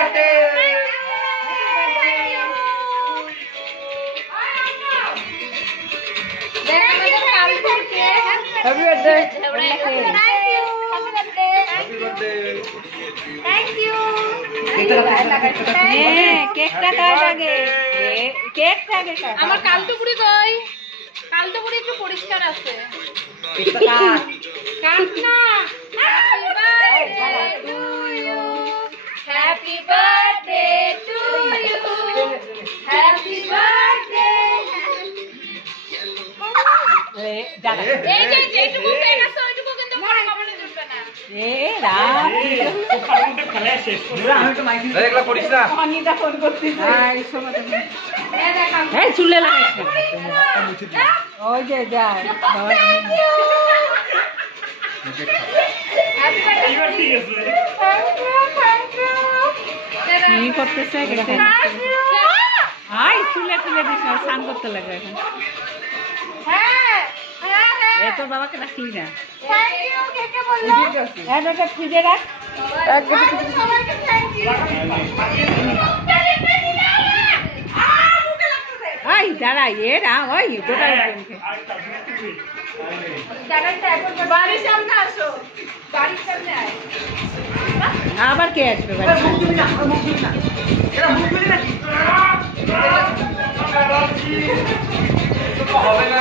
Happy birthday. Thank you. Cake কাটার আগে cake কাটে আমার কালটুপুরি কই? কালটুপুরি একটু পরিষ্কার আছে। কাট না। Happy birthday to you. Happy birthday. এই যে যেটুকু পেন আছে ওইটুকু কিন্তু বড় কমনে দিবে না। এ রাত দেখলা পড়িস না অনিতা ফোন করতেছে এই সময় এই চুলে লাগাইছ ওই যে যায় বাবা কি করতেছে আই চুলে চুলে দিছ স্নান করতে লাগে এখন এ তোর বাবাকে রাখি না এটা ফ্রিজে রাখ ওই দাঁড়া এ না ওই গোটা বাড়ির সামনে আসো বাড়ির সামনে আয় আবার কে আসবে হবে না